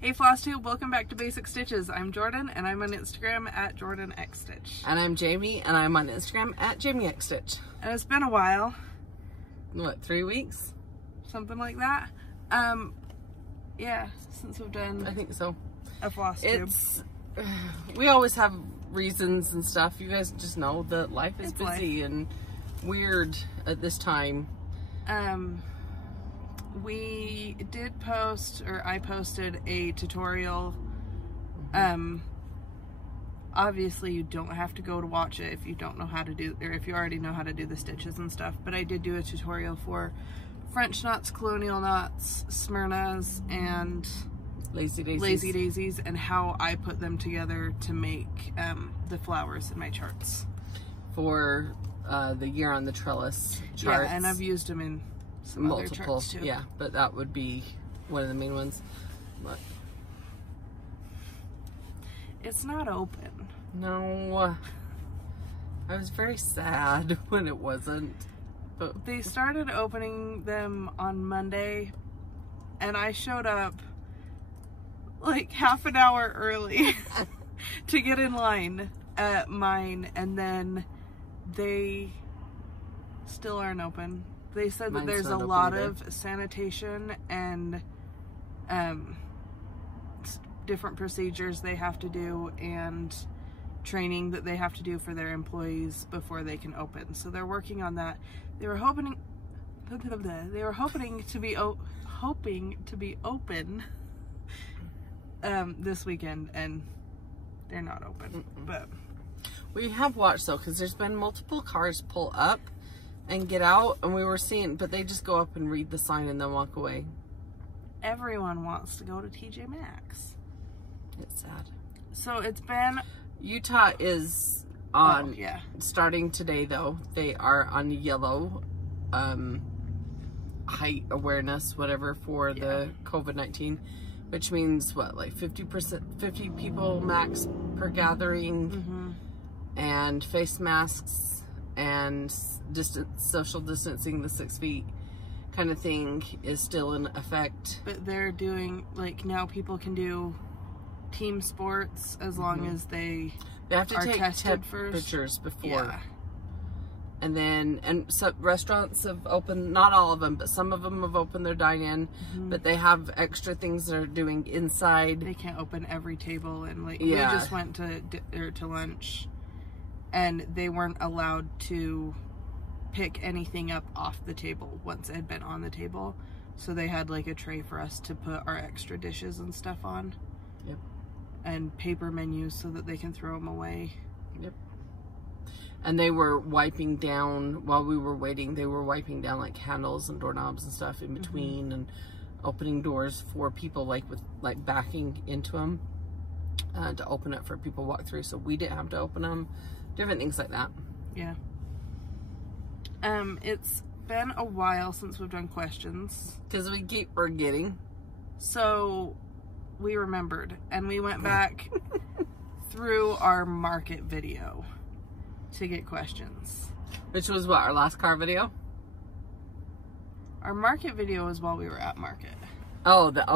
Hey Flosstube, welcome back to Basic Stitches. I'm Jorden and I'm on Instagram at JordanXStitch. And I'm Jami and I'm on Instagram at JamiXStitch. And it's been a while. What, 3 weeks? Something like that. Yeah, since we've done I think so. A Flosstube. We always have reasons and stuff. You guys just know that life is busy and weird at this time. We did post, or I posted a tutorial. Obviously you don't have to go to watch it if you don't know how to do, or if you already know how to do the stitches and stuff, but I did do a tutorial for French knots, colonial knots, Smyrnas, and Lazy daisies, and how I put them together to make the flowers in my charts. For the year on the trellis charts. Yeah, and I've used them in some other charts too. Yeah, but that would be one of the main ones. But it's not open. No, I was very sad when it wasn't. But they started opening them on Monday, and I showed up like half an hour early to get in line at mine, and then they still aren't open. They said that there's a lot of sanitation and different procedures they have to do and training that they have to do for their employees before they can open. So they're working on that. They were hoping to be open this weekend, and they're not open. But we have watched though, because there's been multiple cars pull up and get out, and we were seeing, but they just go up and read the sign and then walk away. Everyone wants to go to TJ Maxx. It's sad. So it's been... Utah is on, starting today though, they are on yellow height awareness, whatever, for the COVID-19, which means what, like 50 people max per gathering, and face masks and social distancing, the 6 feet kind of thing is still in effect. But they're doing, like, now people can do team sports as long as they have to are take tested first. Pictures before. And then, and some restaurants have opened, not all of them, but some of them have opened their dine-in, but they have extra things they're doing inside. They can't open every table, and like, we just went to lunch, and they weren't allowed to pick anything up off the table once it had been on the table. So they had like a tray for us to put our extra dishes and stuff on. Yep. And paper menus so that they can throw them away. Yep. And they were wiping down, while we were waiting, they were wiping down like handles and doorknobs and stuff in between, and opening doors for people, like with like backing into them to open it for people to walk through, so we didn't have to open them. Different things like that. Yeah. It's been a while since we've done questions. Because we keep forgetting. So we remembered, and we went back through our market video to get questions. Which was what, our last car video? Our market video was while we were at market. Oh, that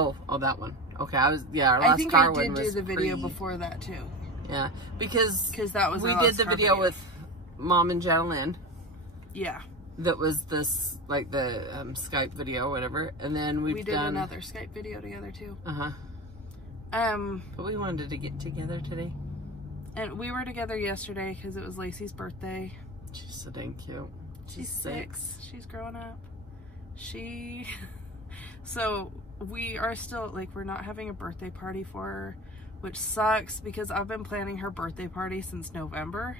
one. Okay, our last car one was I did do the video before that too. Yeah, because that was we did the video with Mom and Janalyn. Yeah. That was this, like the Skype video, whatever, and then we did another Skype video together too. But we wanted to get together today. And we were together yesterday because it was Lacey's birthday. She's so dang cute. She's 6. She's growing up. So we are still, like, we're not having a birthday party for her, which sucks because I've been planning her birthday party since November.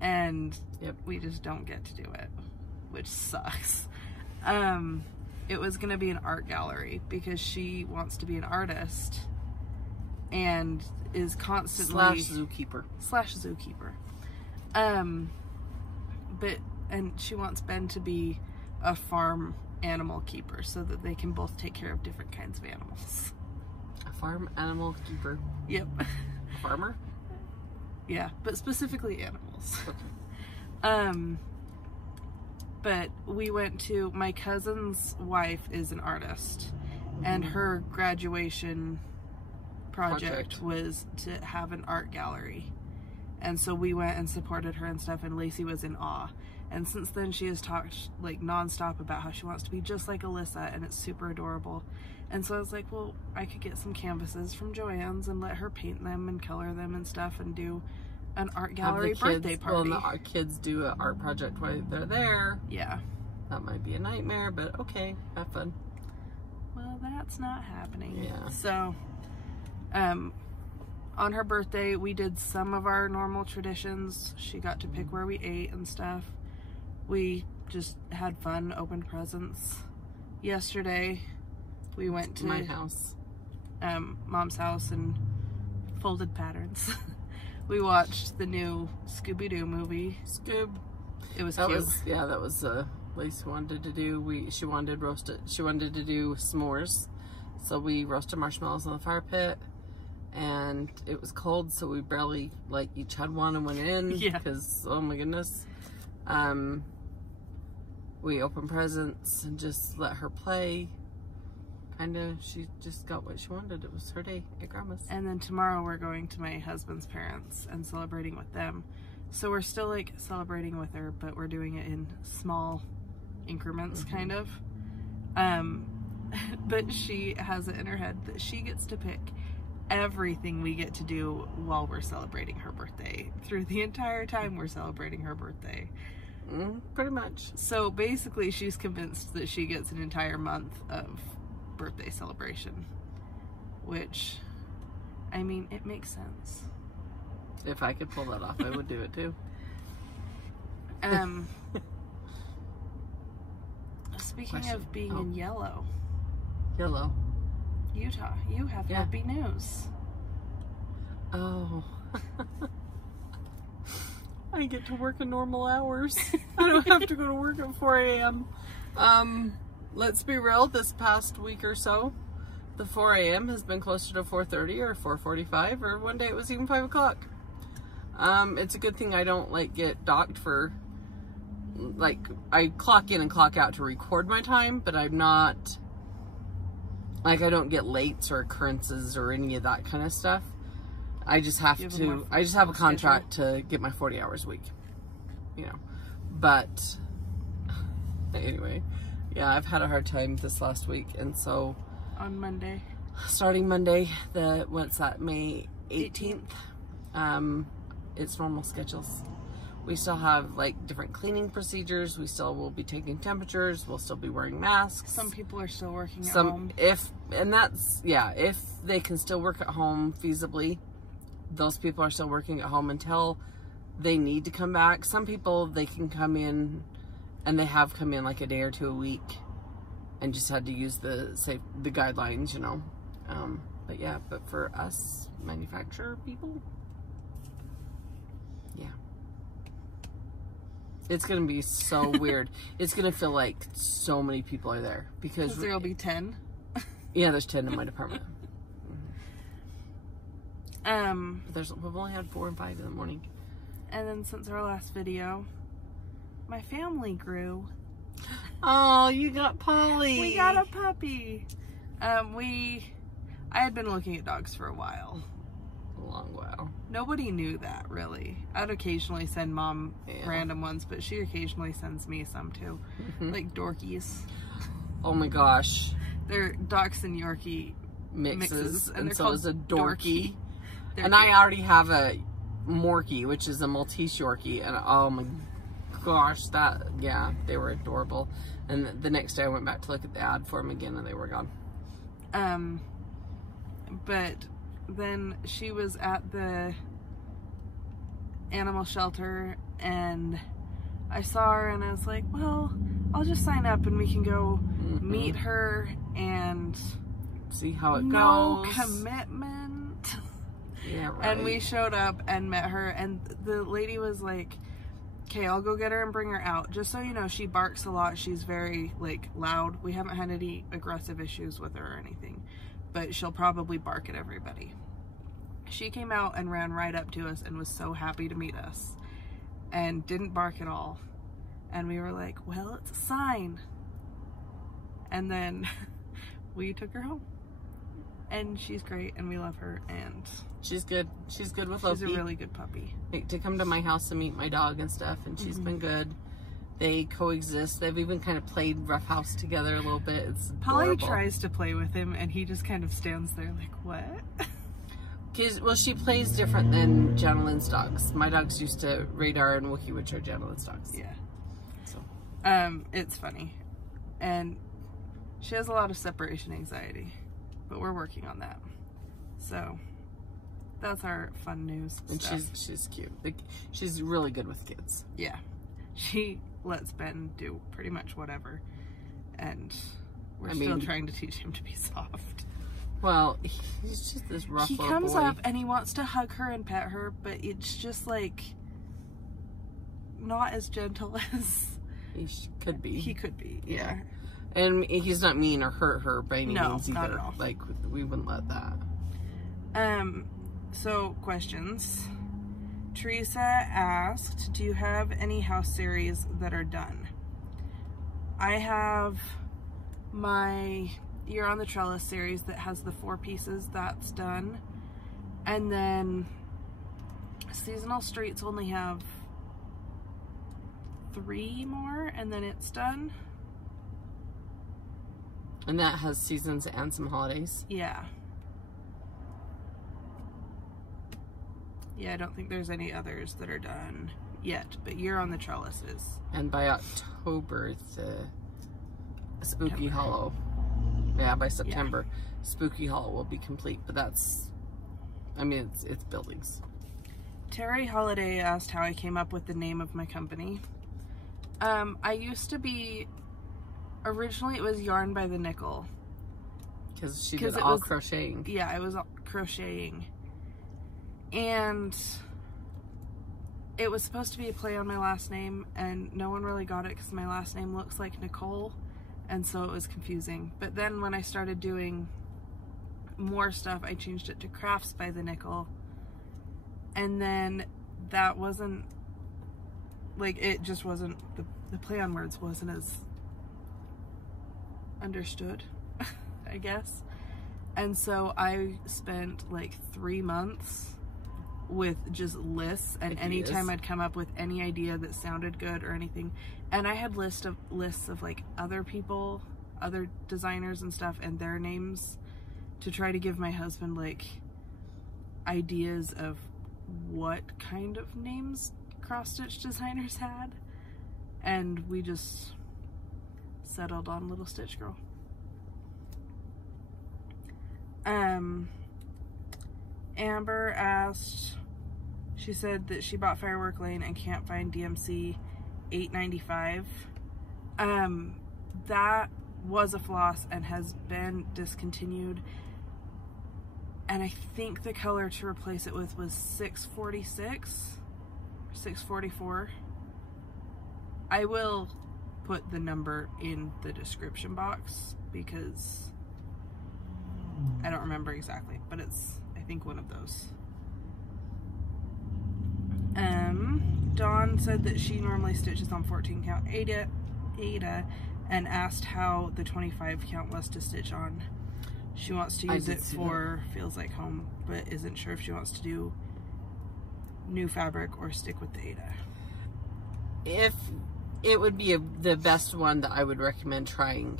And we just don't get to do it, which sucks. It was going to be an art gallery because she wants to be an artist and is constantly /zookeeper. And she wants Ben to be a farm animal keeper so that they can both take care of different kinds of animals. A farm animal keeper? Yep. A farmer? Yeah, but specifically animals. Okay. But we went to, my cousin's wife is an artist, and her graduation project was to have an art gallery. And so we went and supported her and stuff, and Lacey was in awe. And since then she has talked like nonstop about how she wants to be just like Alyssa, and it's super adorable. And so I was like, well, I could get some canvases from Joann's and let her paint them and color them and stuff and do an art gallery birthday party. Well, our kids do an art project while they're there. Yeah. That might be a nightmare, but okay, have fun. Well, that's not happening. Yeah. So, on her birthday, we did some of our normal traditions. She got to pick where we ate and stuff. We just had fun, opened presents. Yesterday, we went to my house, Mom's house, and folded patterns. We watched the new Scooby-Doo movie. Scoob. It was cute. That was Lacey wanted to do. She wanted to do s'mores, so we roasted marshmallows on the fire pit. And it was cold, so we barely, like, each had one and went in. Yeah. Because, oh my goodness. We opened presents and just let her play. She just got what she wanted. It was her day at Grandma's. And then tomorrow we're going to my husband's parents and celebrating with them. So we're still, like, celebrating with her, but we're doing it in small increments, kind of. But she has it in her head that she gets to pick everything we get to do while we're celebrating her birthday through the entire time we're celebrating her birthday. Pretty much. So basically she's convinced that she gets an entire month of birthday celebration, which, I mean, it makes sense. If I could pull that off, I would do it too. Speaking of being in yellow, Utah, you have happy news. Oh. I get to work in normal hours. I don't have to go to work at 4 a.m. Let's be real, this past week or so, the 4 a.m. has been closer to 4:30 or 4:45, or one day it was even 5 o'clock. It's a good thing I don't, like, get docked for, like, I clock in and clock out to record my time, but I'm not, like, I don't get lates or occurrences or any of that kind of stuff. I just have a contract to get my 40 hours a week, you know. But anyway, yeah, I've had a hard time this last week, and so on Monday, starting Monday, May 18th, it's normal schedules. We still have, like, different cleaning procedures. We still will be taking temperatures. We'll still be wearing masks. Some people are still working at home. If they can still work at home feasibly, those people are still working at home until they need to come back. Some people, they can come in, and they have come in like a day or two a week and just had to use the guidelines, you know. But yeah, but for us manufacturer people, yeah. It's going to be so weird. It's going to feel like so many people are there. Because there'll be 10. Yeah, there's 10 in my department. But we've only had 4 and 5 in the morning. And then since our last video, my family grew. Oh, you got Polly. We got a puppy. I had been looking at dogs for a while. A long while. Nobody knew that, really. I'd occasionally send Mom random ones, but she occasionally sends me some too. Like Dorkies. Oh my gosh. They're Dachshund Yorkie mixes. And so is a Dorkie. And I already have a Morkie, which is a Maltese Yorkie. And oh my gosh, they were adorable. And the next day I went back to look at the ad for them again, and they were gone. But then she was at the animal shelter, and I saw her, and I was like, well, I'll just sign up and we can go meet her and see how it goes. No commitment. Yeah, right. And we showed up and met her, and the lady was like, okay, I'll go get her and bring her out. Just so you know, she barks a lot. She's very, like, loud. We haven't had any aggressive issues with her or anything, but she'll probably bark at everybody. She came out and ran right up to us and was so happy to meet us and didn't bark at all. And we were like, well, it's a sign. And then we took her home. And she's great, and we love her, and... She's good. She's good with Loki. Loki. She's a really good puppy. To come to my house and meet my dog and stuff, and she's been good. They coexist. They've even kind of played Rough House together a little bit. It's Polly adorable. tries to play with him, and he just kind of stands there like, what? Well, she plays different than Janalyn's dogs. My dogs used to Radar and Wookie, which are Janalyn's dogs. Yeah. So. It's funny. And she has a lot of separation anxiety, but we're working on that. So, that's our fun news and stuff. she's cute. Like, she's really good with kids. Yeah. She lets Ben do pretty much whatever. And we're still trying to teach him to be soft. Well, he's just this rough little boy. He comes up and he wants to hug her and pet her, but it's just like not as gentle as he could be. He could be, yeah. And he's not mean or hurt her by any means either. Not at all. Like, we wouldn't let that. So questions. Teresa asked, do you have any house series that are done? I have my Year on the Trellis series that has the 4 pieces. That's done. And then Seasonal Streets only have 3 more, and then it's done. And that has seasons and some holidays. Yeah. Yeah, I don't think there's any others that are done yet, but Year on the Trellis is. And by October, the Spooky Hollow. Yeah, by September, Spooky Hollow will be complete, but that's, I mean, it's buildings. Terry Holiday asked how I came up with the name of my company. I used to be, originally it was Yarn by the Nickel. Because she did all crocheting. Yeah, I was crocheting. And it was supposed to be a play on my last name, and no one really got it because my last name looks like Nicole, and so it was confusing. But then when I started doing more stuff, I changed it to Crafts by the Nickel, and then that wasn't, like, it just wasn't, the play on words wasn't as understood, I guess. And so I spent like 3 months with just lists, and anytime I'd come up with any idea that sounded good or anything, and I had lists of like other people, other designers and stuff, and their names, to try to give my husband like ideas of what kind of names cross-stitch designers had, and we just settled on Little Stitch Girl. Amber asked, she said that she bought Firework Lane and can't find DMC 895. That was a floss and has been discontinued, and I think the color to replace it with was 646 or 644. I will put the number in the description box because I don't remember exactly, but it's, I think, one of those. Dawn said that she normally stitches on 14 count Ada, and asked how the 25 count was to stitch on. She wants to use it for Feels Like Home, but isn't sure if she wants to do new fabric or stick with the Ada. If it would be the best one that I would recommend trying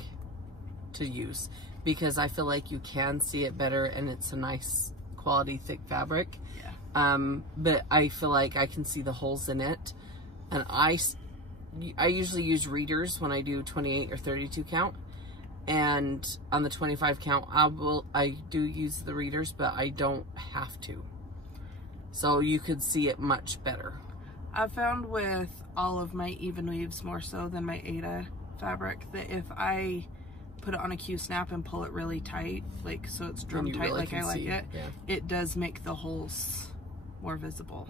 to use, because I feel like you can see it better and it's a nice quality thick fabric. Yeah. But I feel like I can see the holes in it, and I usually use readers when I do 28 or 32 count, and on the 25 count I do use the readers, but I don't have to, so you could see it much better. I've found with all of my even weaves, more so than my Ada fabric, that if I put it on a Q-snap and pull it really tight, like so it's drum tight, really, like I like it, yeah, it does make the holes more visible.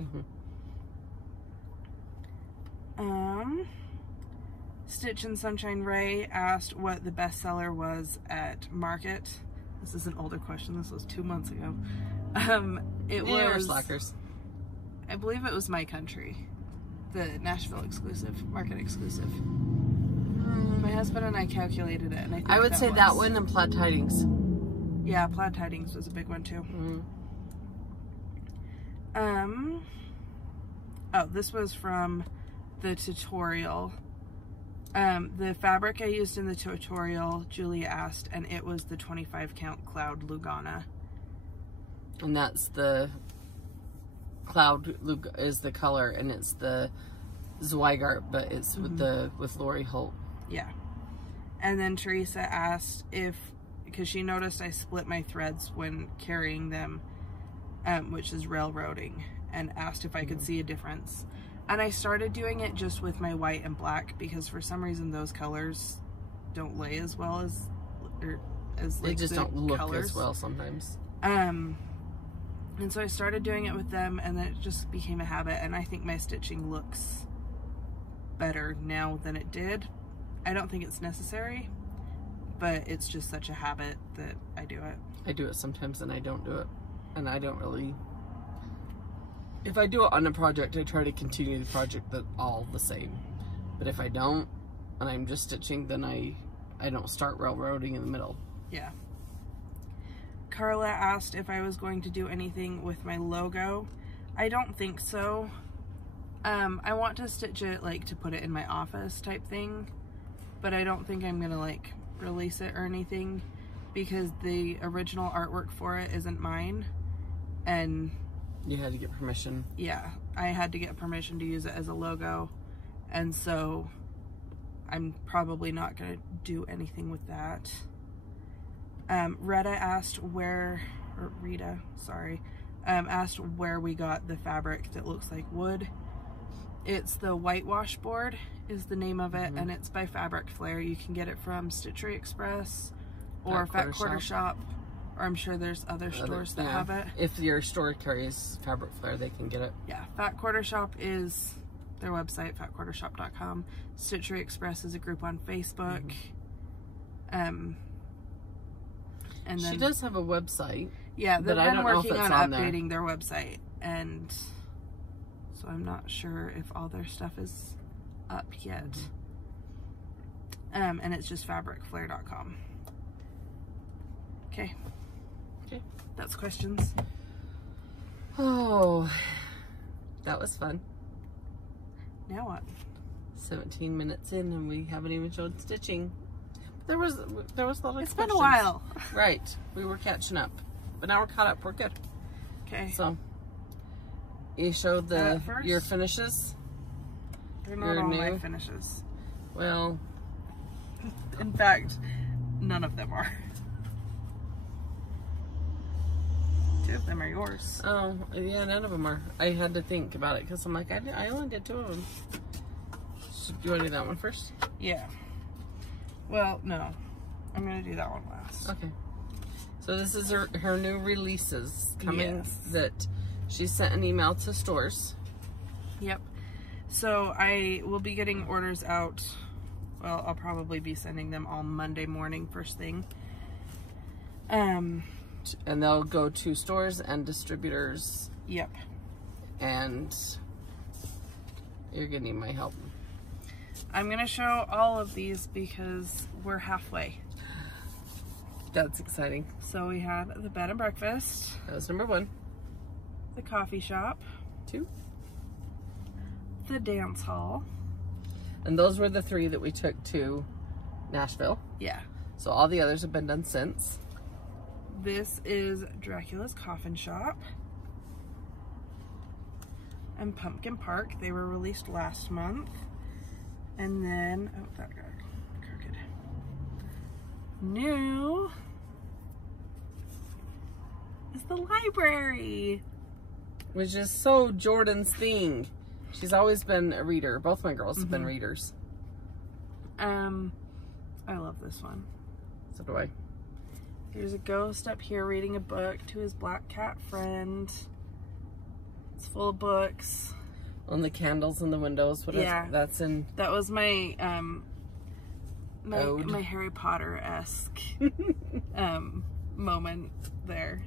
Stitch and Sunshine Ray asked what the bestseller was at Market. This is an older question. This was 2 months ago. It was Slackers. I believe it was My Country, the Nashville exclusive, Market exclusive. My husband and I calculated it, and I think I would say that one and Plaid Tidings. Yeah, Plaid Tidings was a big one too. Oh, this was from the tutorial. The fabric I used in the tutorial, Julia asked, and it was the 25 count Cloud Lugana. And that's the Cloud is the color, and it's the Zweigart, but it's with Lori Holt. Yeah. And then Teresa asked because she noticed I split my threads when carrying them, which is railroading, and asked if I could see a difference. And I started doing it just with my white and black, because for some reason those colors don't lay as well as like, they just don't look colors as well sometimes. And so I started doing it with them, and then it just became a habit, and I think my stitching looks better now than it did. I don't think it's necessary, but it's just such a habit that I do it. I do it sometimes and I don't do it. And I don't really... If I do it on a project, I try to continue the project all the same. But if I don't, and I'm just stitching, then I don't start railroading in the middle. Yeah. Carla asked if I was going to do anything with my logo. I don't think so. I want to stitch it, like, to put it in my office type thing, but I don't think I'm gonna, like, release it or anything, because the original artwork for it isn't mine, and... You had to get permission. Yeah, I had to get permission to use it as a logo, and so I'm probably not gonna do anything with that. Rita asked asked where we got the fabric that looks like wood. It's the Whitewash Board is the name of it, and it's by Fabric Flare. You can get it from Stitchery Express or Fat Quarter Shop, or I'm sure there's other stores that have it. If your store carries Fabric Flare, they can get it. Yeah, Fat Quarter Shop is their website, fatquartershop.com. Stitchery Express is a group on Facebook. And then she does have a website. Yeah, they've been working on updating their website, and so I'm not sure if all their stuff is up yet. And it's just fabricflare.com. Okay. That's questions. Oh, that was fun. Now what? 17 minutes in and we haven't even showed stitching. There was a lot of questions. It's been a while. Right. We were catching up. But now we're caught up. We're good. Okay. So, you showed your finishes? They're not all my finishes. Well. In fact, none of them are. 2 of them are yours. Oh, yeah, none of them are. I had to think about it because I'm like, I only did 2 of them. So, do you want to do that one first? Yeah. Well, no. I'm going to do that one last. Okay. So this is her new releases coming. Yes. That she sent an email to stores. Yep. So I will be getting orders out. Well, I'll probably be sending them all Monday morning first thing. And they'll go to stores and distributors. Yep. And you're going to need my help. I'm going to show all of these because we're halfway. That's exciting. So we had the bed and breakfast. That was number 1. The coffee shop. 2. The dance hall. And those were the 3 that we took to Nashville. Yeah. So all the others have been done since. This is Dracula's Coffin Shop. And Pumpkin Park. They were released last month. And then, oh, that got crooked. New is the library. Which is so Jordan's thing. She's always been a reader. Both my girls have been readers. I love this one. So do I. There's a ghost up here reading a book to his black cat friend. It's full of books. On the candles in the windows. What yeah. That's in... That was my, my Harry Potter-esque moment there.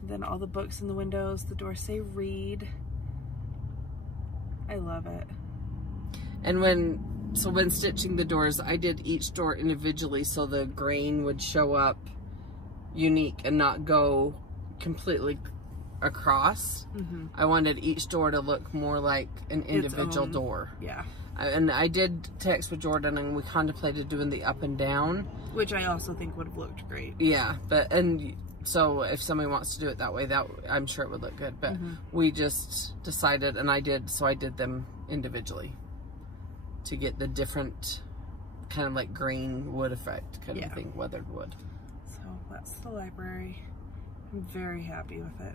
And then all the books in the windows. The doors say read. I love it. And when so when stitching the doors, I did each door individually so the grain would show up unique and not go completely across. I wanted each door to look more like an individual door. Yeah. And I did text with Jorden, and we contemplated doing the up and down, which I also think would have looked great. Yeah, and so if somebody wants to do it that way, that I'm sure it would look good. But we just decided, and I did them individually to get the different kind of like green wood effect kind of thing, weathered wood. So that's the library. I'm very happy with it.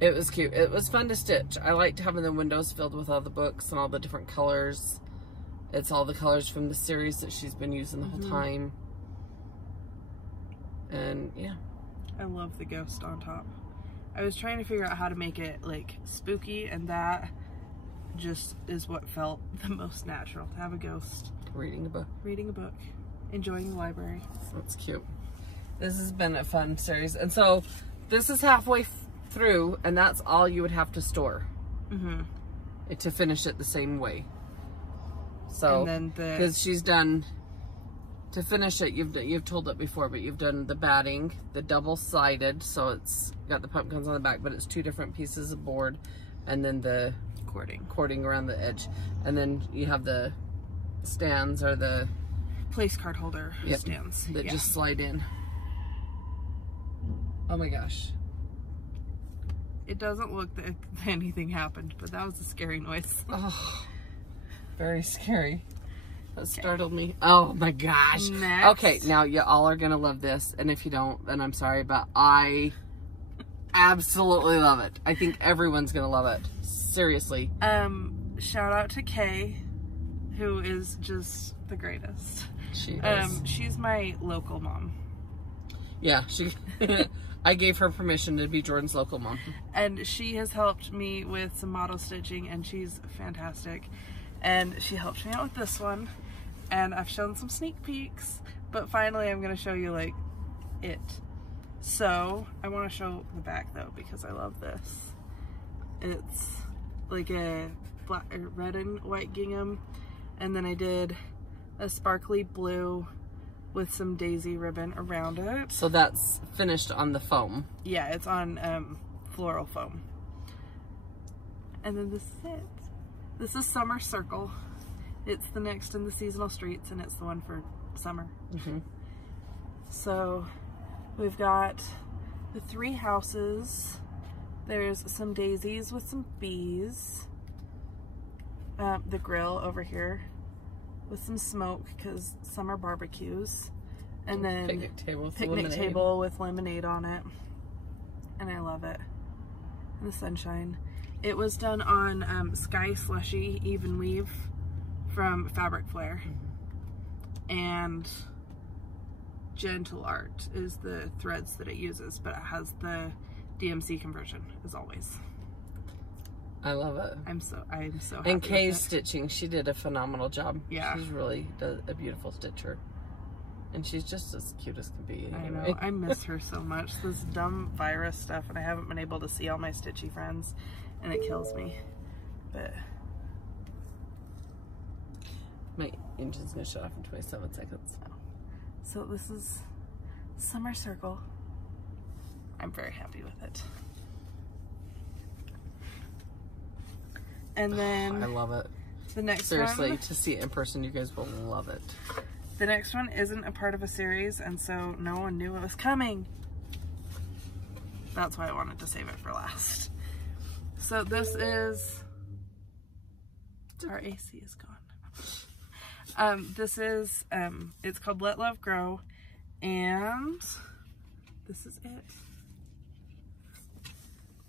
It was cute. It was fun to stitch. I liked having the windows filled with all the books and all the different colors. It's all the colors from the series that she's been using the whole time. And yeah. I love the ghost on top. I was trying to figure out how to make it like spooky, and that just is what felt the most natural, to have a ghost. Reading a book. Reading a book. Enjoying the library. That's cute. This has been a fun series. And so this is halfway through, and that's all you would have to store to finish it the same way. So, because she's done, to finish it, you've told it before, but you've done the batting, the double-sided, so it's got the pumpkins on the back, but it's 2 different pieces of board, and then the cording around the edge, and then you have the stands, or the place card holder stands that just slide in. Oh my gosh. It doesn't look that anything happened, but that was a scary noise. Oh, very scary. That startled me. Oh my gosh. Next. Okay, now you all are gonna love this, and if you don't, then I'm sorry, but I absolutely love it. I think everyone's gonna love it. Seriously. Shout out to Kay, who is just the greatest. She is. She's my local mom. Yeah, I gave her permission to be Jordan's local mom. And she has helped me with some model stitching, and she's fantastic. And she helped me out with this one, and I've shown some sneak peeks, but finally I'm going to show you like it. So I want to show the back though, because I love this. It's like a red and white gingham, and then I did a sparkly blue with some daisy ribbon around it. So that's finished on the foam. Yeah, it's on floral foam. And then this is it. This is Summer Circle. It's the next in the seasonal streets, and it's the one for summer. So we've got the 3 houses. There's some daisies with some bees. The grill over here with some smoke because summer barbecues. And then picnic table with lemonade on it. And I love it. And the sunshine. It was done on Sky Slushy Even Weave from Fabric Flare. And Gentle Art is the threads that it uses, but it has the DMC conversion as always. I love it. I'm so happy. And Kay's stitching, she did a phenomenal job. Yeah. She's really a beautiful stitcher. And she's just as cute as can be. I know. I miss her so much. This dumb virus stuff, and I haven't been able to see all my stitchy friends, and it kills me. But my engine's gonna shut off in 27 seconds. So this is Summer Circle. I'm very happy with it. And then I love it. The next Seriously, one, to see it in person, you guys will love it. The next one isn't a part of a series, and so no one knew it was coming. That's why I wanted to save it for last. So this is, our AC is gone. This is, it's called Let Love Grow, and this is it.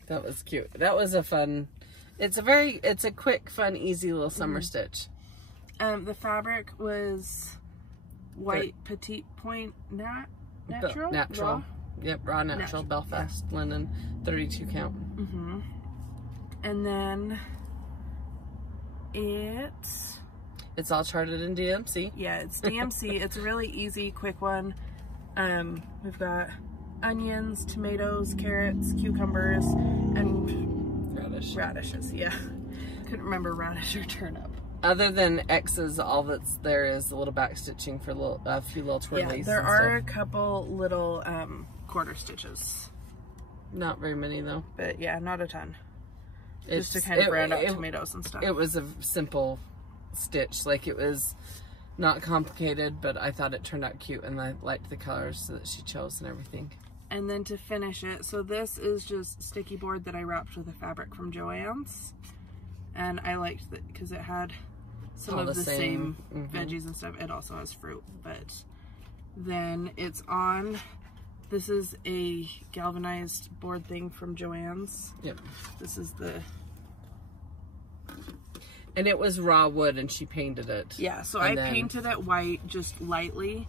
That was cute. That was a fun, it's a quick, fun, easy little summer stitch. The fabric was white petite point natural? Natural. Raw? Yep, raw natural Belfast linen, 32 count. And then it's all charted in DMC. Yeah, it's DMC. It's a really easy, quick one. We've got onions, tomatoes, carrots, cucumbers, and radishes. Yeah, couldn't remember radish or turnip. Other than X's, all that's there is a little back stitching for a few little twirlies. Yeah, there are a couple little quarter stitches. Not very many though. But yeah, not a ton. Just to kind of round out tomatoes and stuff. It was a simple stitch. Like, it was not complicated, but I thought it turned out cute, and I liked the colors that she chose and everything. And then to finish it, so this is just sticky board that I wrapped with a fabric from Joann's. And I liked it because it had some of the same veggies and stuff. It also has fruit, but then it's on, this is a galvanized board thing from Joann's. Yep. This is the... And it was raw wood, and she painted it. Yeah, so I painted it white just lightly,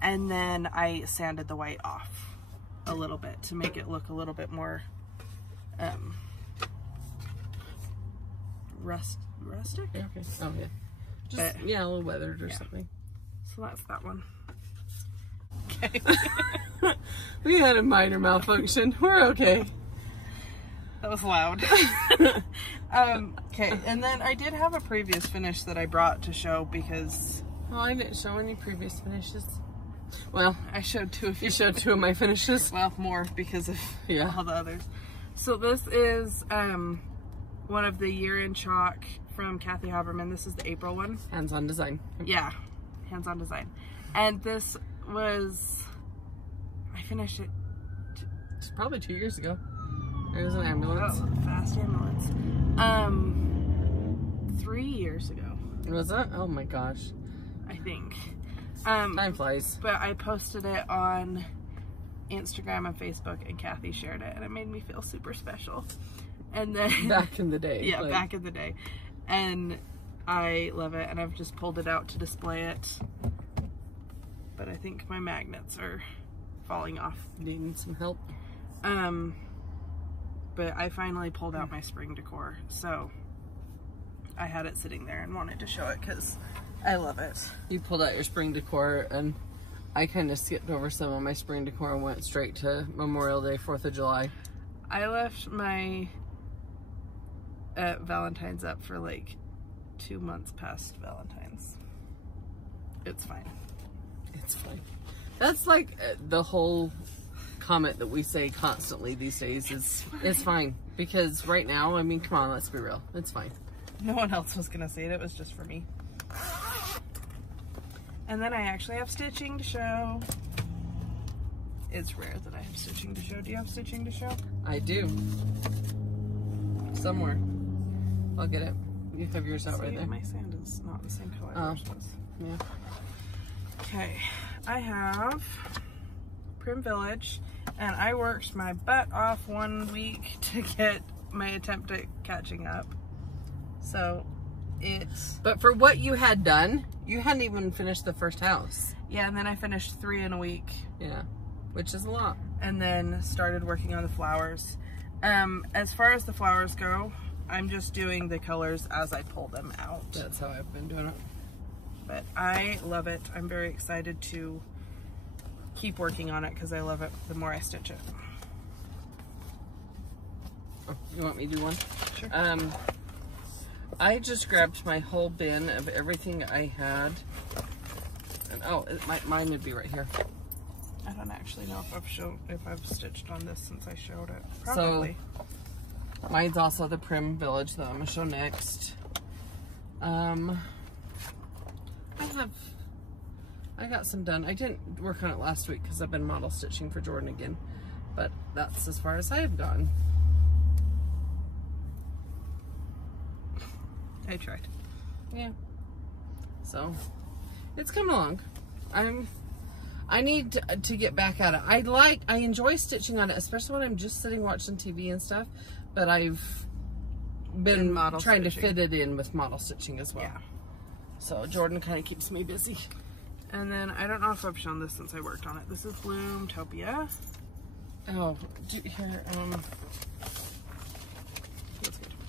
and then I sanded the white off a little bit to make it look a little bit more rustic? Yeah, okay. Oh, yeah. Just, yeah, a little weathered or something. So that's that one. Okay. We had a minor malfunction. We're okay. That was loud. Okay, and then I did have a previous finish that I brought to show because... Well, I didn't show any previous finishes. Well, I showed two of you. You showed two of my finishes? Well, more because of all the others. So this is one of the year-end chalk from Kathy Haberman. This is the April one. Hands-on design. Yeah, hands-on design. And this was... I finished it... It's probably 2 years ago. It was an ambulance. Oh, fast ambulance. 3 years ago. Was it? Oh my gosh. I think. Time flies. But I posted it on Instagram and Facebook, and Kathy shared it, and it made me feel super special. And then back in the day. Yeah, back in the day. And I love it, and I've just pulled it out to display it. But I think my magnets are falling off. Needing some help. But I finally pulled out my spring decor, so I had it sitting there and wanted to show it because I love it. You pulled out your spring decor, and I kind of skipped over some of my spring decor and went straight to Memorial Day, 4th of July. I left my Valentine's up for like 2 months past Valentine's. It's fine. It's fine. That's like the whole comment that we say constantly these days is it's fine, because right now, I mean, come on, let's be real, it's fine. No one else was gonna say it, it was just for me. And then I actually have stitching to show. It's rare that I have stitching to show. Do you have stitching to show? I do. Somewhere. I'll get it. You have yours out right there. My sand is not the same color as yours was. Yeah. Okay, I have Prim Village, and I worked my butt off 1 week to get my attempt at catching up. So it's... But for what you had done, you hadn't even finished the first house. Yeah, and then I finished 3 in a week. Yeah, which is a lot. And then started working on the flowers. As far as the flowers go, I'm just doing the colors as I pull them out. That's how I've been doing it. But I love it. I'm very excited to keep working on it because I love it the more I stitch it. Oh, you want me to do one? Sure. I just grabbed my whole bin of everything I had. And oh, mine would be right here. I don't actually know if I've stitched on this since I showed it. Probably. So, mine's also the Prim Village that I'm gonna show next. I got some done. I didn't work on it last week because I've been model stitching for Jorden again, but that's as far as I have gone. I tried. Yeah. So, it's coming along. I need to get back at it. I enjoy stitching on it, especially when I'm just sitting watching TV and stuff, but I've been trying to fit it in with model stitching as well. Yeah. So Jorden kind of keeps me busy. And then, I don't know if I've shown this since I worked on it. This is Bloomtopia. Oh, here,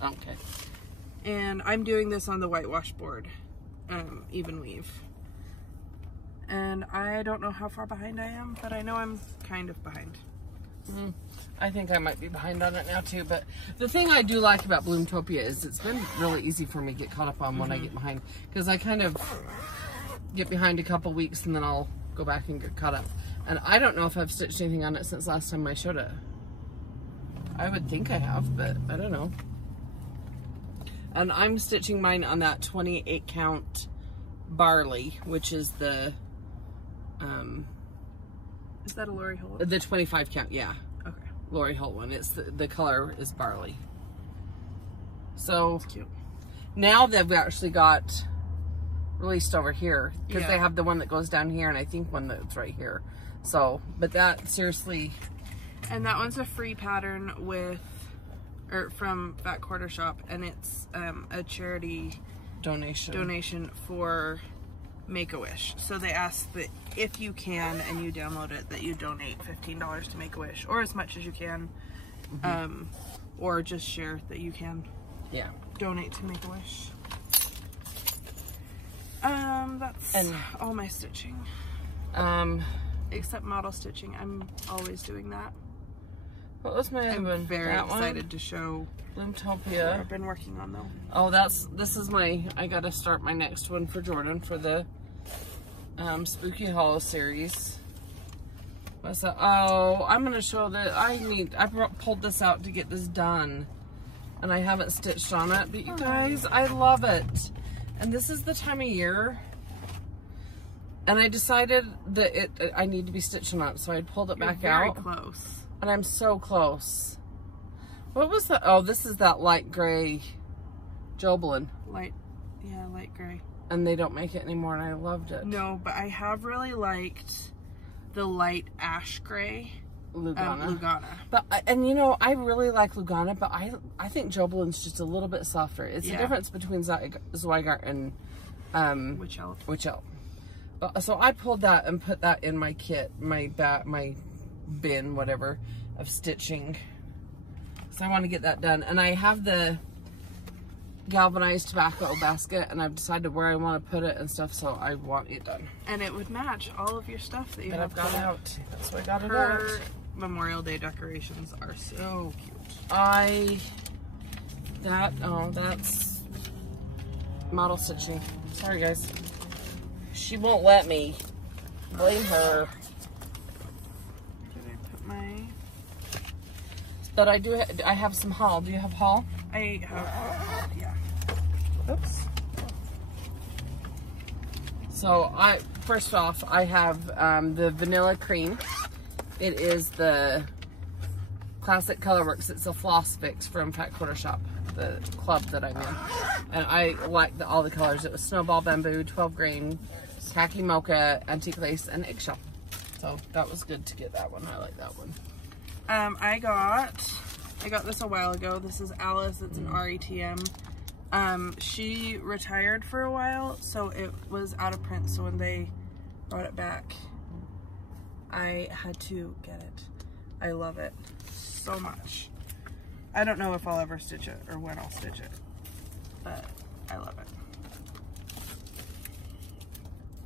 okay. And I'm doing this on the whitewash board, even weave. And I don't know how far behind I am, but I know I'm kind of behind. I think I might be behind on it now too, but the thing I do like about Bloomtopia is it's been really easy for me to get caught up on when I get behind, because I kind of get behind a couple weeks and then I'll go back and get caught up. And I don't know if I've stitched anything on it since last time I showed it. I would think I have, but I don't know. And I'm stitching mine on that 28 count barley, which is the is that a Lori Holt? The 25 count, yeah. Okay. Lori Holt one. It's the color is barley. So that's cute. Now they've actually got released over here, because they have the one that goes down here and I think one that's right here. So, but that seriously. And that one's a free pattern from Fat Quarter Shop, and it's a charity donation for Make-A-Wish. So they ask that if you can and you download it, that you donate $15 to Make-A-Wish, or as much as you can, or just share that you can donate to Make-A-Wish. That's all my stitching. Except model stitching. I'm always doing that. What was my other one? I'm very excited to show Bloomtopia. what I've been working on though. Oh, this is I gotta start my next one for Jorden for the Spooky Hollow series. What's that? Oh, I'm gonna show that I pulled this out to get this done, and I haven't stitched on it, but you guys, I love it. And this is the time of year, and I decided that I need to be stitching on it, so I pulled it back out. Very close. And I'm so close. What was the? Oh, this is that light gray Jorden. Light gray. And they don't make it anymore, and I loved it. No, but I have really liked the light ash gray Lugana. But and you know, I really like Lugana, but I think Jobelin's just a little bit softer. It's the difference between Zweigart and Witchelt. But so I pulled that and put that in my kit, my bin, whatever, of stitching. So I want to get that done, and I have the galvanized tobacco basket, and I've decided where I want to put it and stuff, so I want it done. And it would match all of your stuff that you have got out. That's why I got it out. Her Memorial Day decorations are so cute. That's model stitching. Sorry guys. She won't let me. Blame her. Did I put my... But I have some haul. Do you have haul? I have, yeah. Oops. So first off, I have the vanilla cream. It is the Classic Colorworks. It's a floss fix from Fat Quarter Shop, the club that I'm in. And I like all the colors. It was Snowball Bamboo, 12 grain, Khaki Mocha, Antique Lace, and Eggshell. So that was good to get that one. I like that one. I got this a while ago. This is Alice. It's an RETM. She retired for a while, so it was out of print. So when they brought it back, I had to get it. I love it so much. I don't know if I'll ever stitch it or when I'll stitch it, but I love it.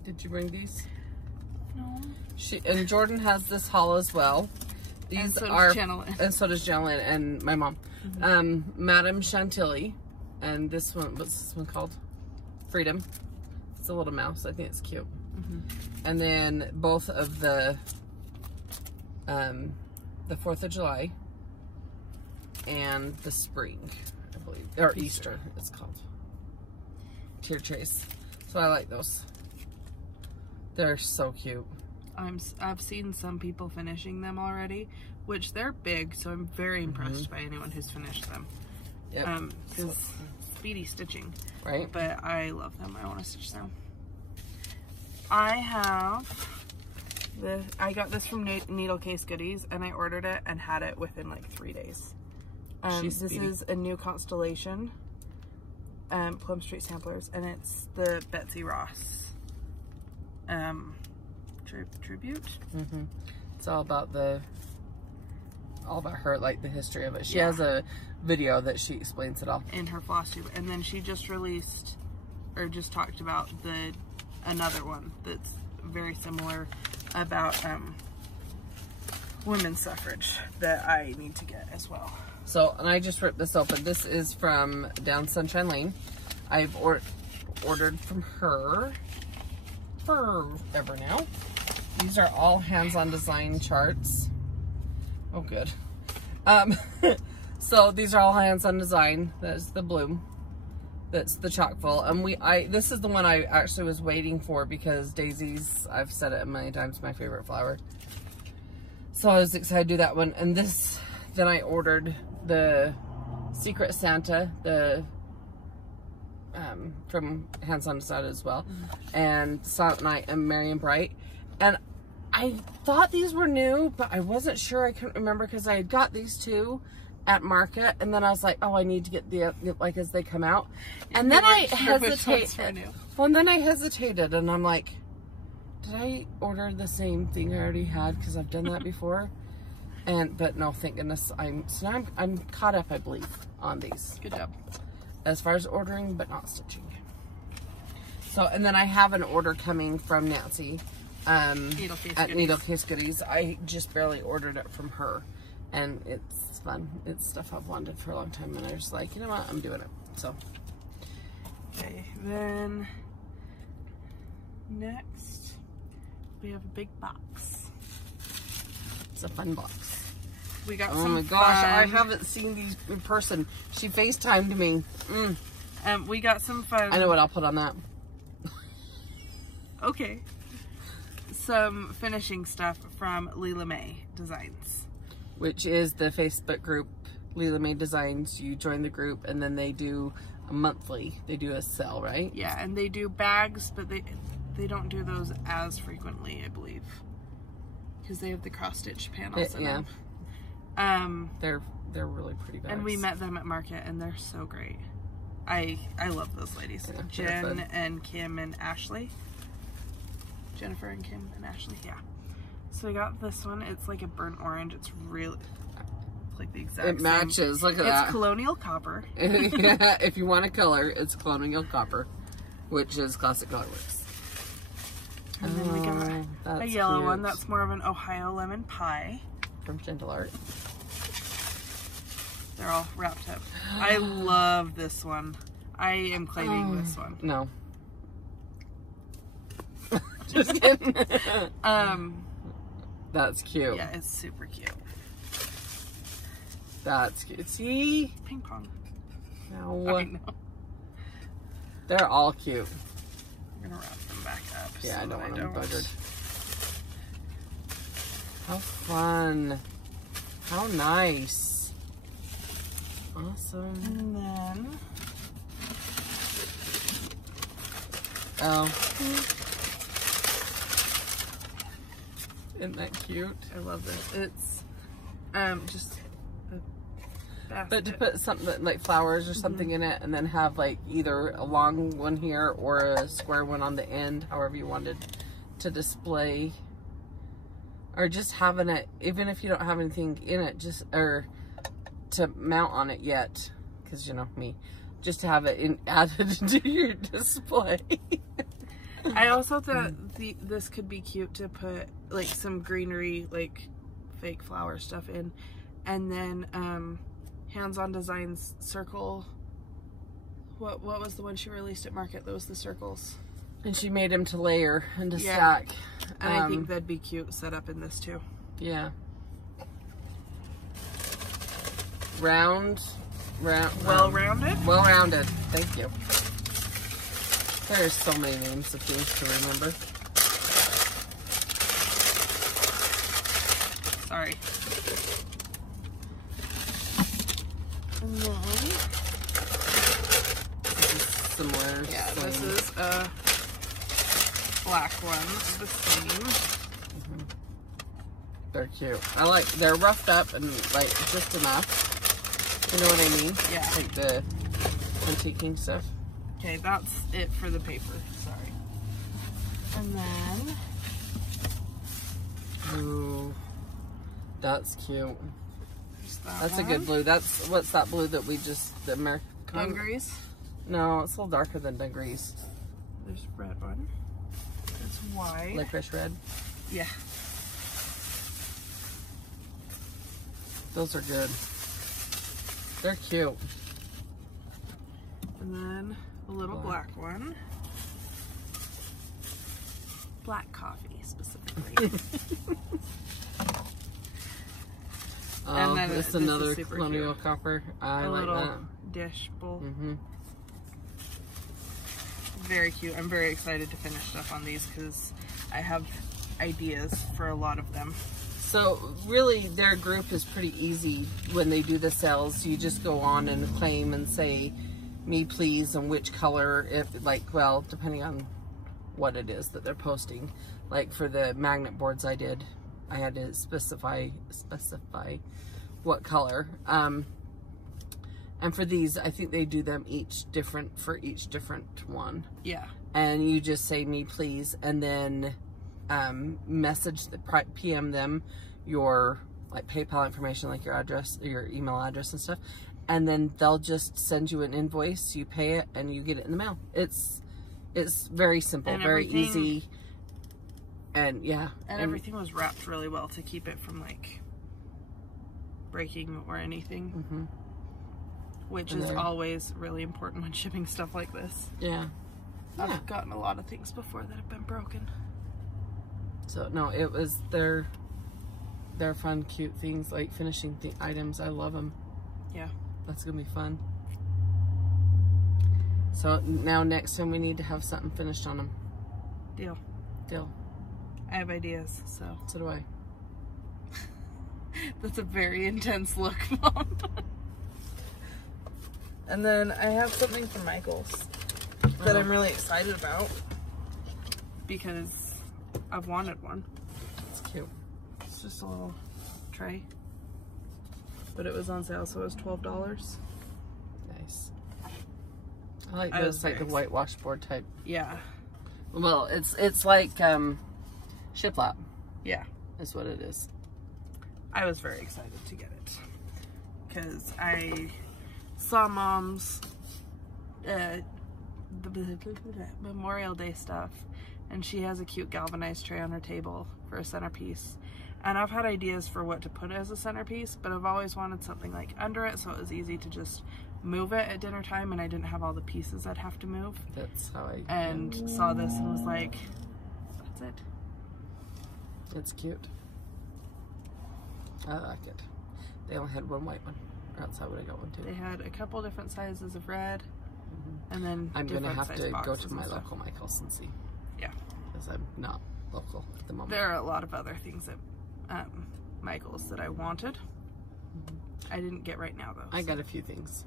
Did you bring these? No. And Jorden has this haul as well. These and so are, does Janalyn. And so does Janalyn and my mom. Madame Chantilly. And this one, what's this one called? Freedom. It's a little mouse. I think it's cute. And then both of the 4th of July and the spring, I believe. Or Easter, it's called. Tier trace. So I like those. They're so cute. I've seen some people finishing them already, which they're big, so I'm very impressed by anyone who's finished them. Yep. Because speedy stitching. Right. But I love them. I want to stitch them. I got this from Needle Case Goodies, and I ordered it and had it within like 3 days. This is a new constellation, Plum Street Samplers, and it's the Betsy Ross tribute. It's all about her, like the history of it. She has a video that she explains it all in her Flosstube, and then she just released or just talked about another one that's very similar about women's suffrage that I need to get as well. So, and I just ripped this open. This is from Down Sunshine Lane. I've ordered from her forever now. These are all hands-on design charts. Oh, good. So these are all hands-on design. That's the bloom. That's the chock full. And this is the one I actually was waiting for because daisies, I've said it a million times, my favorite flower. So I was excited to do that one. And this, then I ordered the Secret Santa, from Hands On Design as well, and Silent Night and Merry and Bright. And I thought these were new, but I wasn't sure. I couldn't remember because I had got these two at market, and then I was like, oh, I need to get the like as they come out. And then I hesitated. Well, and then I hesitated, and I'm like, did I order the same thing I already had? Because I've done that before. But no, thank goodness. So I'm caught up, I believe, on these. Good job. As far as ordering, but not stitching. So, and then I have an order coming from Nancy at Needle Case Goodies. I just barely ordered it from her, and it's fun. It's stuff I've wanted for a long time, and I was like, you know what, I'm doing it. So, okay, then next we have a big box. It's a fun box. We got oh my gosh, I haven't seen these in person. She FaceTimed me. We got some fun. I know what I'll put on that. Okay. Some finishing stuff from Leela May Designs. Which is the Facebook group, Leela May Designs. You join the group and then they do a monthly. They do a sale, right? Yeah, and they do bags, but they don't do those as frequently, I believe. Because they have the cross-stitch panels in them. They're really pretty bags. And we met them at market, and they're so great. I love those ladies. Yeah, Jen and Kim and Ashley. Jennifer and Kim and Ashley, yeah. So I got this one. It's like a burnt orange. It's really like the exact It matches. Look at that. It's colonial copper. Yeah, if you want a color, it's colonial copper, which is Classic Colorworks. And then we got a yellow one. That's more of an Ohio lemon pie. From Gentle Art. They're all wrapped up. I love this one. I am claiming this one. No. Just kidding. That's cute. Yeah, it's super cute. That's cute. See? Ping pong. No. I know. They're all cute. I'm gonna wrap them back up. Yeah, so I don't want them don't. buggered. How fun. How nice. Awesome. And then... Oh. Isn't that cute? I love this. It's just a basket. But to put something like flowers or something in it and then have like either a long one here or a square one on the end, however you wanted to display. Or just having it, even if you don't have anything in it, just, or to mount on it yet, because you know me, just to have it added to your display. I also thought this could be cute to put like some greenery, like fake flower stuff in, and then Hands On Designs circle. What was the one she released at market? That was the circles. And she made them to layer and to stack. And I think that'd be cute set up in this too. Yeah. Well-rounded. Well-rounded. Thank you. There's so many names of things to remember. Sorry. And then... Similar. Yeah, this is a black one, the same. They're cute. They're roughed up and like just enough. You know what I mean? Yeah. Like the antiquing stuff. Okay, that's it for the paper. Sorry. And then... Ooh. That's cute. That's one. a good blue. What's that blue that we just, the American... Dungarees? No, it's a little darker than Dungarees. There's a red one. It's white. Licorice red. Yeah. Those are good. They're cute. And then a little black one. Black coffee, specifically. And then it's another colonial copper. I like that. Dish bowl. Very cute. I'm very excited to finish stuff on these because I have ideas for a lot of them. So really their group is pretty easy when they do the sales. You just go on and claim and say me please and which color, if like, well, depending on what it is that they're posting. Like for the magnet boards I had to specify what color. And for these, I think they do them each different for each different one. Yeah. And you just say me please, and then message the PM them your like PayPal information, like your address, your email address and stuff, and then they'll just send you an invoice. You pay it, and you get it in the mail. It's very simple, and very easy, and yeah. And everything was wrapped really well to keep it from like breaking or anything. Which is always really important when shipping stuff like this. Yeah. I've gotten a lot of things before that have been broken. So no, it was they're fun, cute things, like finishing items. I love them. Yeah. That's gonna be fun. So now next time we need to have something finished on them. Deal. I have ideas, so. So do I. That's a very intense look, Mom. And then I have something from Michael's that I'm really excited about because I've wanted one. It's cute. It's just a little tray, but it was on sale, so it was $12. Nice. I like those, like the whitewash board type. Yeah. Well, it's like shiplap. Yeah, is what it is. I was very excited to get it because I saw Mom's Memorial Day stuff, and she has a cute galvanized tray on her table for a centerpiece. And I've had ideas for what to put as a centerpiece, but I've always wanted something like under it so it was easy to just move it at dinner time and I didn't have all the pieces I'd have to move. That's how I... And saw this and was like, that's it. It's cute. I like it. They only had one white one. Or else I would have got one too. They had a couple different sizes of red, and then I'm gonna have to go to my local Michael's and see. Yeah, because I'm not local at the moment. There are a lot of other things at Michael's that I wanted. I didn't get right now though. I got a few things.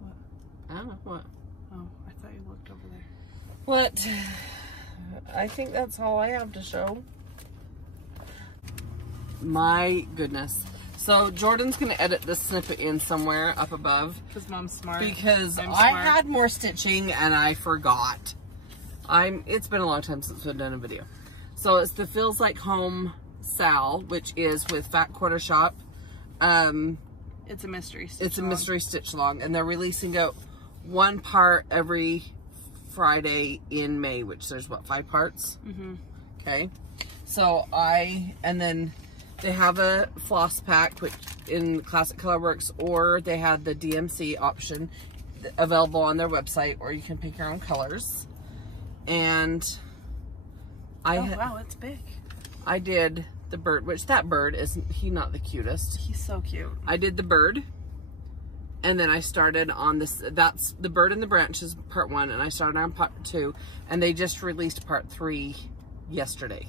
What? I don't know what. Oh, I thought you looked over there. What? I think that's all I have to show. My goodness. So Jordan's going to edit this snippet in somewhere up above. Because Mom's smart. Because I had more stitching and I forgot. It's been a long time since we've done a video. So it's the Feels Like Home Sal, which is with Fat Quarter Shop. It's a mystery stitch. It's a mystery stitch along. And they're releasing out one part every Friday in May, which there's what, 5 parts? Okay. So and then they have a floss pack, which in Classic Colorworks, or they have the DMC option available on their website, or you can pick your own colors. And wow, it's big. I did the bird, which that bird is not the cutest. He's so cute. I did the bird, and then I started on this. That's the bird and the branches, part 1, and I started on part 2, and they just released part 3 yesterday.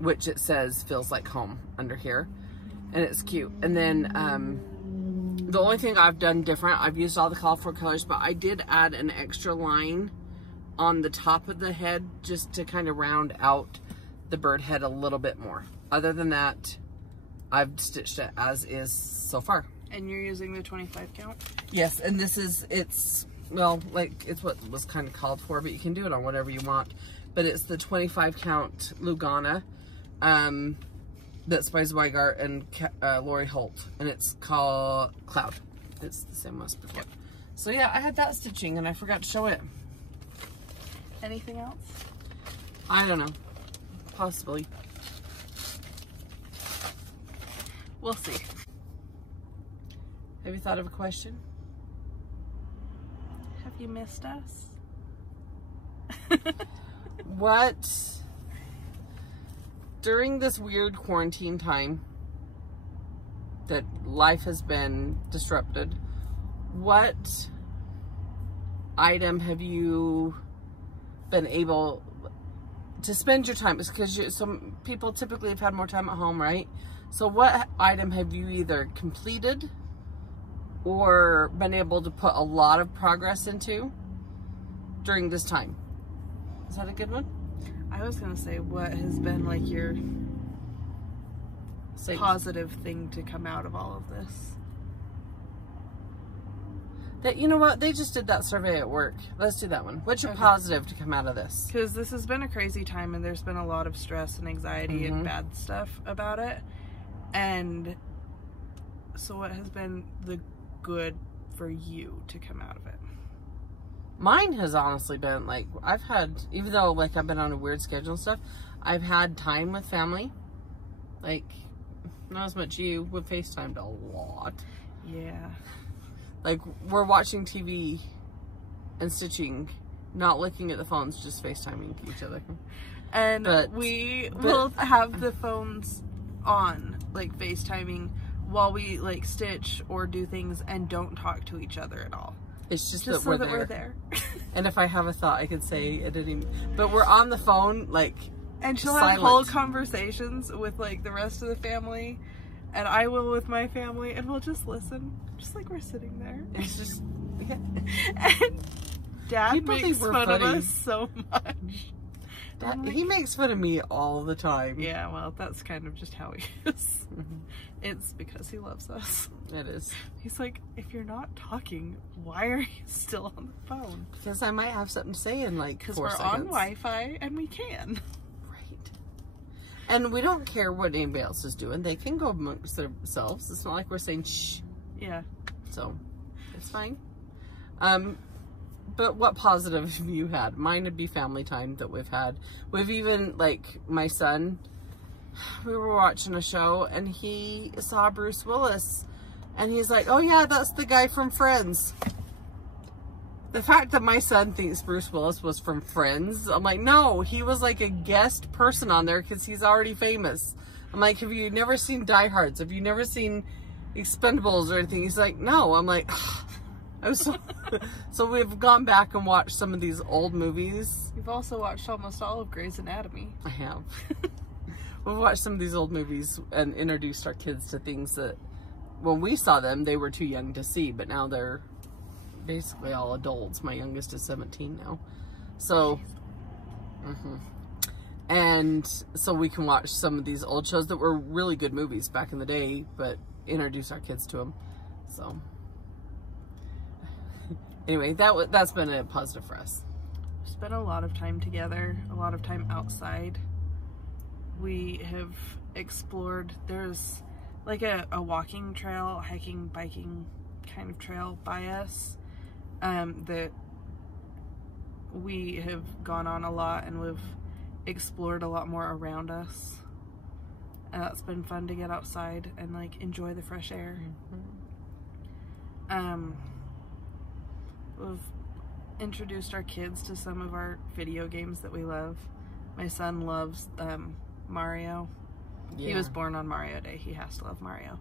Which it says Feels Like Home under here, and it's cute. And then the only thing I've done different, I've used all the colorful colors, but I did add an extra line on the top of the head just to kind of round out the bird head a little bit more. Other than that, I've stitched it as is so far. And you're using the 25 count? Yes, and this is, well, like, it's what was kind of called for, but you can do it on whatever you want. But it's the 25 count Lugana. That's by Zweigart and Lori Holt, and it's called Cloud. It's the same as before. Yep. So yeah, I had that stitching and I forgot to show it. Anything else? I don't know. Possibly. We'll see. Have you thought of a question? Have you missed us? What, during this weird quarantine time that life has been disrupted, what item have you been able to spend your time? Because some people typically have had more time at home, right? So what item have you either completed or been able to put a lot of progress into during this time? Is that a good one? I was gonna say, what has been like your positive thing to come out of all of this? That, you know what, they just did that survey at work. Let's do that one. What's your positive to come out of this? Because this has been a crazy time, and there's been a lot of stress and anxiety and bad stuff about it. And so what has been the good for you to come out of it? Mine has honestly been, like, I've had, even though, like, I've been on a weird schedule and stuff, I've had time with family. Like, not as much you. We've FaceTimed a lot. Yeah. Like, we're watching TV and stitching, not looking at the phones, just FaceTiming each other. And we will have the phones on, like, FaceTiming while we, like, stitch or do things and don't talk to each other at all. It's just that we're there. And if I have a thought, I could say it didn't even... But we're on the phone, like, and she'll have whole conversations with, like, the rest of the family, and I will with my family, and we'll just listen. Just like we're sitting there. It's just... Yeah. And Dad makes fun of us so much. He makes fun of me all the time. Yeah, well, that's kind of just how he is. It's because he loves us. It is. He's like, if you're not talking, why are you still on the phone? Because I might have something to say in like 4 seconds. Because we're on Wi-Fi and we can. Right. And we don't care what anybody else is doing. They can go amongst themselves. It's not like we're saying shh. Yeah. So, it's fine. But what positive have you had? Mine would be family time that we've had. We've even, like, my son, we were watching a show and he saw Bruce Willis and he's like, oh yeah, that's the guy from Friends. The fact that my son thinks Bruce Willis was from Friends, I'm like, no, he was like a guest person on there because he's already famous. I'm like, have you never seen Die Hards? Have you never seen Expendables or anything? He's like, no. I'm like, so we've gone back and watched some of these old movies. You've also watched almost all of Grey's Anatomy. I have. We've watched some of these old movies and introduced our kids to things that when we saw them, they were too young to see, but now they're basically all adults. My youngest is 17 now. So, and so we can watch some of these old shows that were really good movies back in the day, but introduce our kids to them. So, anyway, that's been a positive for us. We spent a lot of time together, a lot of time outside. We have explored, there's like a walking trail, hiking, biking kind of trail by us that we have gone on a lot, and we've explored a lot more around us. And that's been fun to get outside and like enjoy the fresh air. We've introduced our kids to some of our video games that we love. My son loves Mario. Yeah. He was born on Mario Day. He has to love Mario.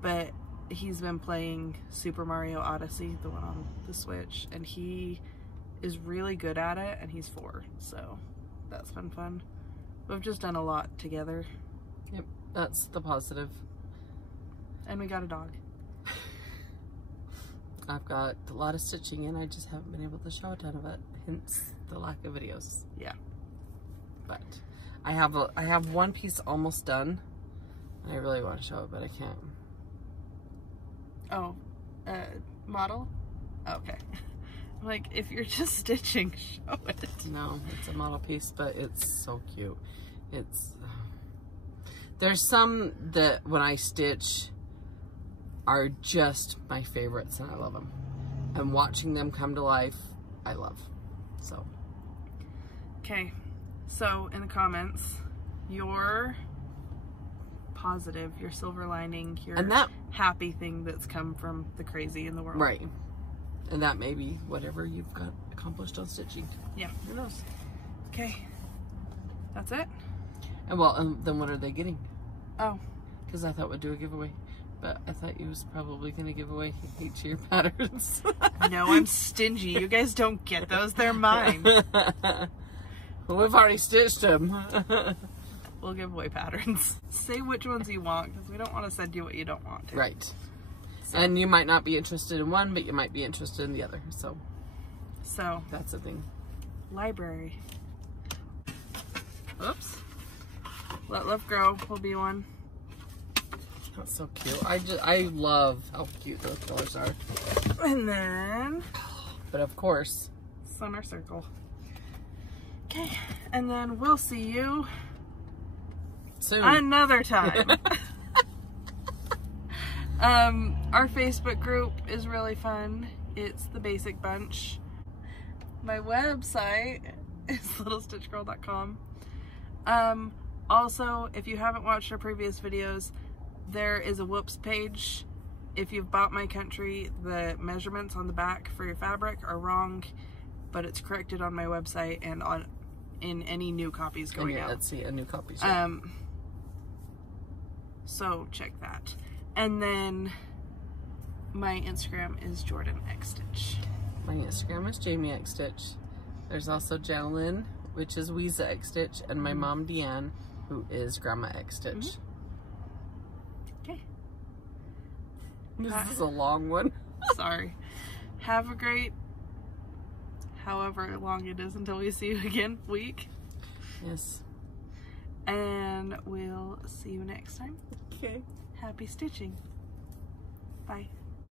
But he's been playing Super Mario Odyssey, the one on the Switch, and he is really good at it, and he's 4, so that's been fun. We've just done a lot together. Yep, that's the positive. And we got a dog. I've got a lot of stitching in. I just haven't been able to show a ton of it, hence the lack of videos. Yeah. But I have one piece almost done. I really want to show it, but I can't. Oh, model? Oh, okay. Like, if you're just stitching, show it. No, it's a model piece, but it's so cute. There's some that when I stitch are just my favorites, and I love them. And watching them come to life, I love. So. Okay. So, in the comments, your positive, your silver lining, your and that happy thing that's come from the crazy in the world. right. And that may be whatever you've got accomplished on stitching. Yeah. Who knows? Okay. That's it? And well, then what are they getting? Oh. Because I thought we'd do a giveaway. But I thought you was probably going to give away each of your patterns. No, I'm stingy. You guys don't get those. They're mine. Well, we've already stitched them. We'll give away patterns. Say which ones you want, because we don't want to send you what you don't want to. Right. So. And you might not be interested in one, but you might be interested in the other. So that's the thing. Library. Oops. Let Love Grow will be one. That's so cute. I love how cute those colors are. And then, but of course, Summer Circle. Okay, and then we'll see you soon. Another time. Our Facebook group is really fun. It's the Basic Bunch. My website is littlestitchgirl.com. Also, if you haven't watched our previous videos, there is a whoops page. If you've bought My Country, the measurements on the back for your fabric are wrong, but it's corrected on my website and in any new copies going out. Let's see, a new copy. So check that. And then my Instagram is Jorden X Stitch. My Instagram is Jami X Stitch. There's also Janalyn, which is Weeza X Stitch, and my mom DeAnn, who is Grandma X Stitch. Okay. This is a long one. Sorry. Have a great, however long it is until we see you again, week. Yes. And we'll see you next time. Okay. Happy stitching. Bye.